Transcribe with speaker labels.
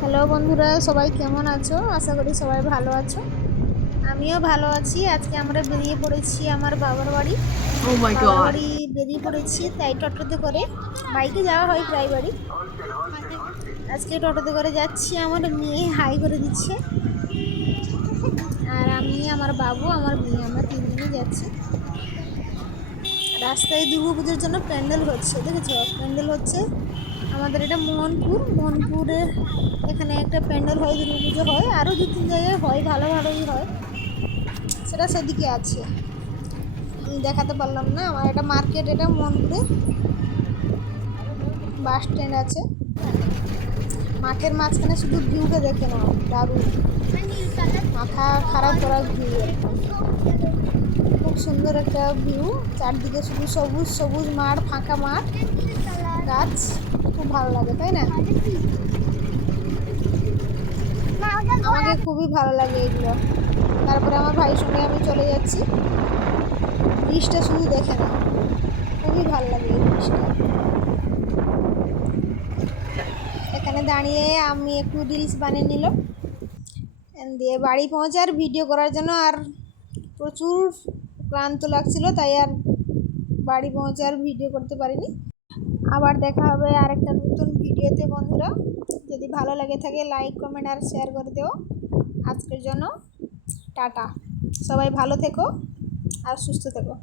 Speaker 1: Hello বন্ধুরা সবাই কেমন আছো? আশা করি সবাই ভালো আছো। আমিও ভালো আছি। আজকে আমরা বেরিয়ে পড়েছি আমার বাবার বাড়ি।
Speaker 2: Oh
Speaker 1: বাবার বাড়ি বেরিয়ে পড়েছি তাই টোটোতে করে। বাইকে যাওয়া হয় প্রায় বাড়ি। আজকে টোটোতে করে যাচ্ছি আমার মেয়ে হাই করে দিচ্ছে। আর আমি আমার বাবু আমার মেয়ে আমরা তিনজনই যাচ্ছি। রাস্তায় দুর্গা পুজোর জন্য প্যান্ডেল হচ্ছে, দেখেছ? প্যান্ডেল হচ্ছে আমাদের এটা মোহনপুর। মোহনপুরে এখানে একটা প্যান্ডেল হয় দুর্গা পুজো হয়। আরও দু তিন জায়গায় হয়, ভালো ভালোই হয়। সেটা সেদিকে আছে। আমি দেখাতে পারলাম না। আমার এটা মার্কেট, এটা মোহনপুরে। বাস স্ট্যান্ড আছে। মাঠের মাঝখানে শুধু ভিউকে দেখে নাও, দারুণ। মাথা খারাপ করার ভিউ খুব সুন্দর একটা ভিউ, চারদিকে শুধু সবুজ সবুজ মাঠ, ফাঁকা মাঠ, গাছ, খুব ভালো লাগে, তাই না? আমাকে খুবই ভালো লাগে এগুলো। তারপরে আমার ভাইয়ের সঙ্গে আমি চলে যাচ্ছি। ব্রিজটা শুধু দেখে নাও। খুবই ভালো লাগে এই ব্রিজটা এখানে দাঁড়িয়ে আমি একটু রিলস বানিয়ে নিলাম। দিয়ে বাড়ি পৌঁছার ভিডিও করার জন্য আর প্রচুর ক্লান্ত লাগছিল, তাই আর বাড়ি পৌঁছে আর ভিডিও করতে পারিনি। আবার দেখা হবে আর একটা নতুন ভিডিওতে বন্ধুরা। যদি ভালো লাগে থাকে লাইক কমেন্ট আর শেয়ার করে দেও। আজকের জন্য টাটা। সবাই ভালো থেকো আর সুস্থ থেকো।